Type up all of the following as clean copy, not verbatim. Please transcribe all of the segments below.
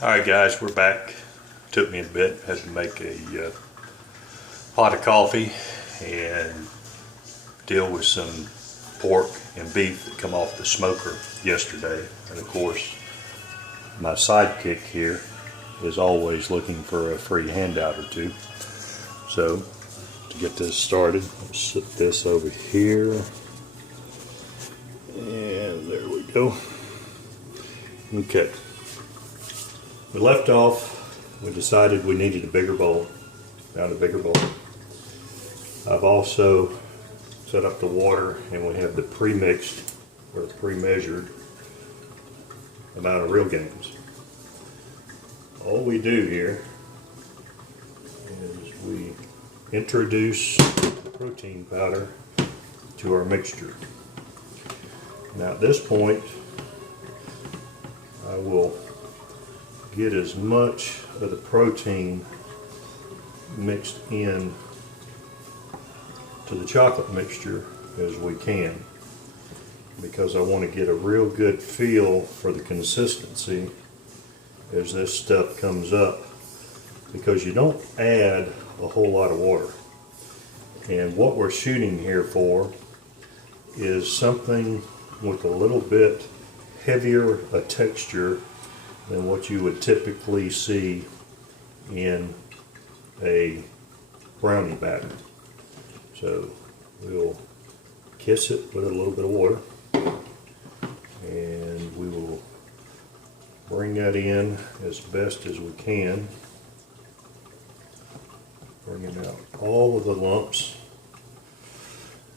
Alright guys, we're back. Took me a bit. Had to make a pot of coffee and deal with some pork and beef that come off the smoker yesterday. And of course, my sidekick here is always looking for a free handout or two. So, to get this started, let's set this over here. And there we go. Okay. We left off, we decided we needed a bigger bowl. Found a bigger bowl. I've also set up the water, and we have the pre-mixed or pre-measured amount of real games. All we do here is we introduce the protein powder to our mixture. Now at this point, I will get as much of the protein mixed in to the chocolate mixture as we can, because I want to get a real good feel for the consistency as this stuff comes up, because you don't add a whole lot of water. And what we're shooting here for is something with a little bit heavier a texture than what you would typically see in a brownie batter. So we'll kiss it with a little bit of water, and we will bring that in as best as we can, bringing out all of the lumps.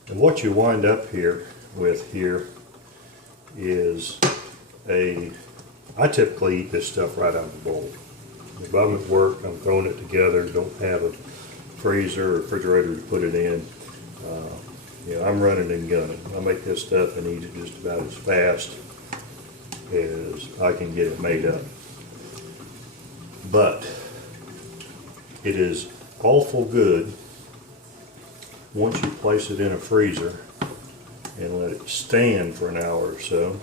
And what you wind up here with is I typically eat this stuff right out of the bowl. If I'm at work, I'm throwing it together, don't have a freezer or refrigerator to put it in. I'm running and gunning. I make this stuff and eat it just about as fast as I can get it made up. But it is awful good once you place it in a freezer and let it stand for an hour or so,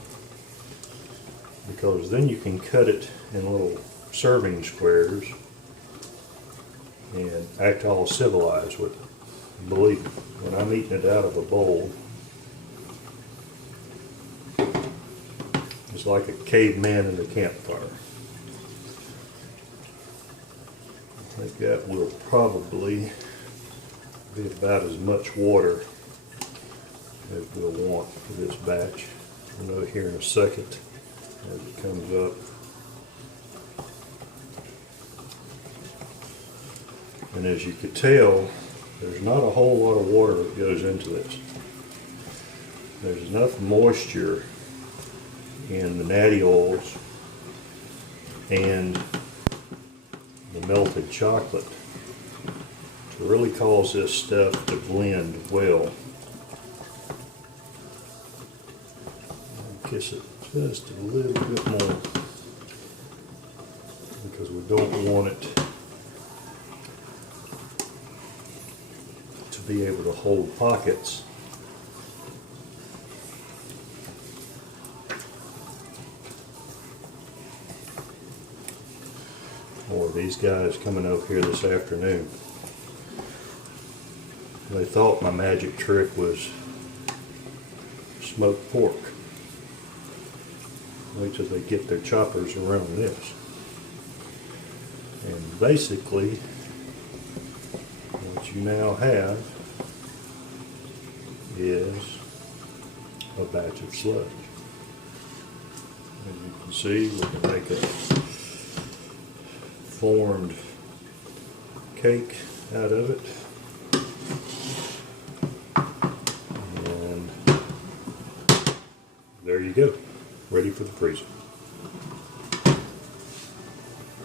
because then you can cut it in little serving squares and act all civilized with it. Believe me, when I'm eating it out of a bowl, it's like a caveman in the campfire. I think that will probably be about as much water as we'll want for this batch. We'll know here in a second as it comes up. And as you can tell, there's not a whole lot of water that goes into this. There's enough moisture in the natty oils and the melted chocolate to really cause this stuff to blend well. Kiss it just a little bit more, because we don't want it to be able to hold pockets. Or these guys coming over here this afternoon, they thought my magic trick was smoked pork. Wait till they get their choppers around this. And basically, what you now have is a batch of sludge. As you can see, we can make a formed cake out of it. And there you go, ready for the freezer.